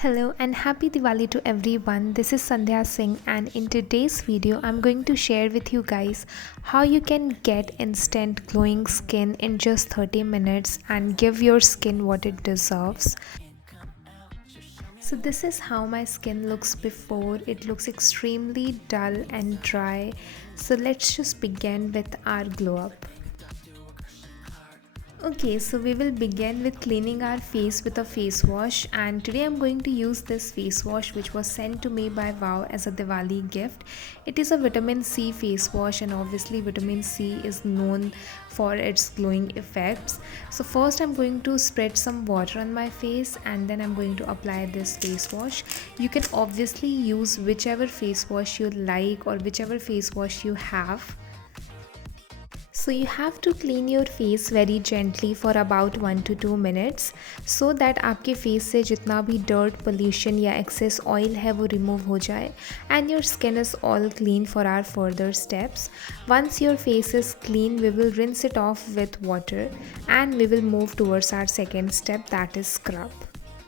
Hello and happy Diwali to everyone. This is Sandhya Singh, and in today's video I'm going to share with you guys how you can get instant glowing skin in just 30 minutes and give your skin what it deserves. So this is how my skin looks before. It looks extremely dull and dry. So let's just begin with our glow up. Okay, so we will begin with cleaning our face with a face wash, and today I'm going to use this face wash which was sent to me by Wow as a Diwali gift. It is a vitamin C face wash, and obviously vitamin C is known for its glowing effects. So first I'm going to spread some water on my face and then I'm going to apply this face wash. You can obviously use whichever face wash you like or whichever face wash you have. So you have to clean your face very gently for about 1 to 2 minutes so that आपके face से जितना भी dirt, pollution या excess oil है वो remove हो जाए and your skin is all clean for our further steps. Once your face is clean, we will rinse it off with water and we will move towards our second step, that is scrub.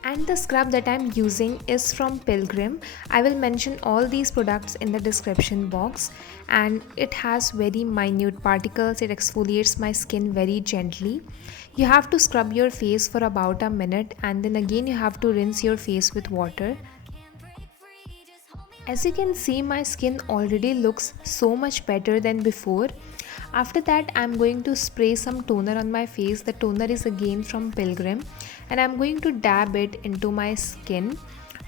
And the scrub that I'm using is from Pilgrim. I will mention all these products in the description box, and it has very minute particles. It exfoliates my skin very gently. You have to scrub your face for about a minute and then again you have to rinse your face with water. As you can see, my skin already looks so much better than before. After that, I'm going to spray some toner on my face. The toner is again from Pilgrim and I'm going to dab it into my skin.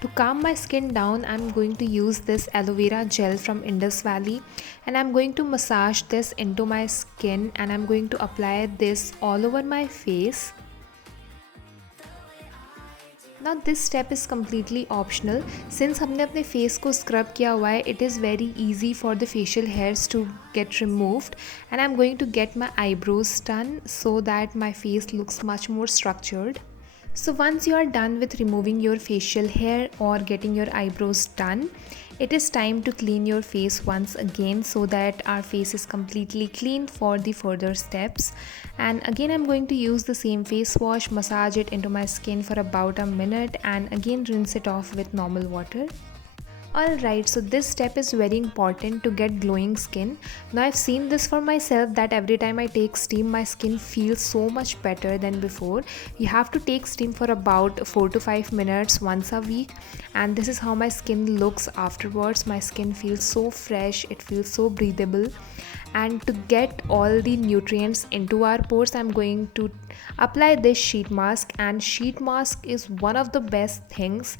To calm my skin down, I'm going to use this aloe vera gel from Indus Valley and I'm going to massage this into my skin and I'm going to apply this all over my face. Now this step is completely optional. Since हमने अपने face को scrub किया हुआ है, it is very easy for the facial hairs to get removed, and I'm going to get my eyebrows done so that my face looks much more structured. So once you are done with removing your facial hair or getting your eyebrows done, it is time to clean your face once again so that our face is completely clean for the further steps. And again I'm going to use the same face wash, massage it into my skin for about a minute and again rinse it off with normal water. Alright, so this step is very important to get glowing skin. Now I've seen this for myself that every time I take steam my skin feels so much better than before. You have to take steam for about 4 to 5 minutes once a week, and this is how my skin looks afterwards. My skin feels so fresh, it feels so breathable. And to get all the nutrients into our pores, I'm going to apply this sheet mask, and sheet mask is one of the best things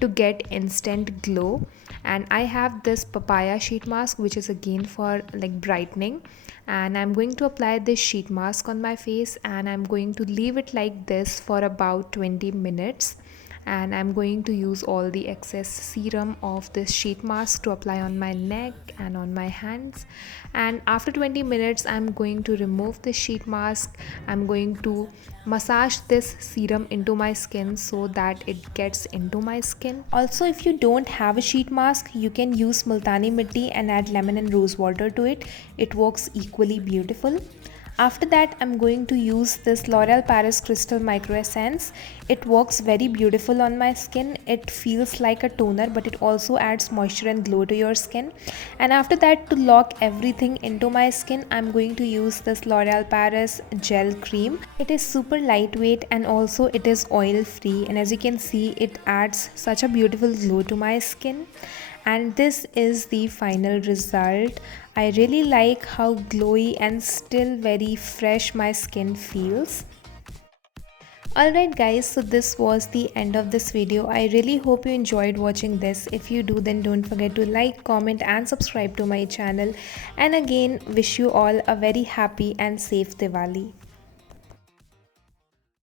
to get instant glow. And I have this papaya sheet mask which is again for like brightening, and I'm going to apply this sheet mask on my face and I'm going to leave it like this for about 20 minutes, and I'm going to use all the excess serum of this sheet mask to apply on my neck and on my hands. And after 20 minutes I'm going to remove the sheet mask. I'm going to massage this serum into my skin so that it gets into my skin. Also, if you don't have a sheet mask, you can use multani mitti and add lemon and rose water to it. It works equally beautiful. After that, I'm going to use this L'Oreal Paris Crystal Micro Essence. It works very beautiful on my skin. It feels like a toner, but it also adds moisture and glow to your skin. And after that, to lock everything into my skin, I'm going to use this L'Oreal Paris Gel Cream. It is super lightweight and also it is oil free. And as you can see, it adds such a beautiful glow to my skin. And this is the final result. I really like how glowy and still very fresh my skin feels. Alright guys, so this was the end of this video. I really hope you enjoyed watching this. If you do, then don't forget to like, comment and subscribe to my channel. And again, wish you all a very happy and safe Diwali.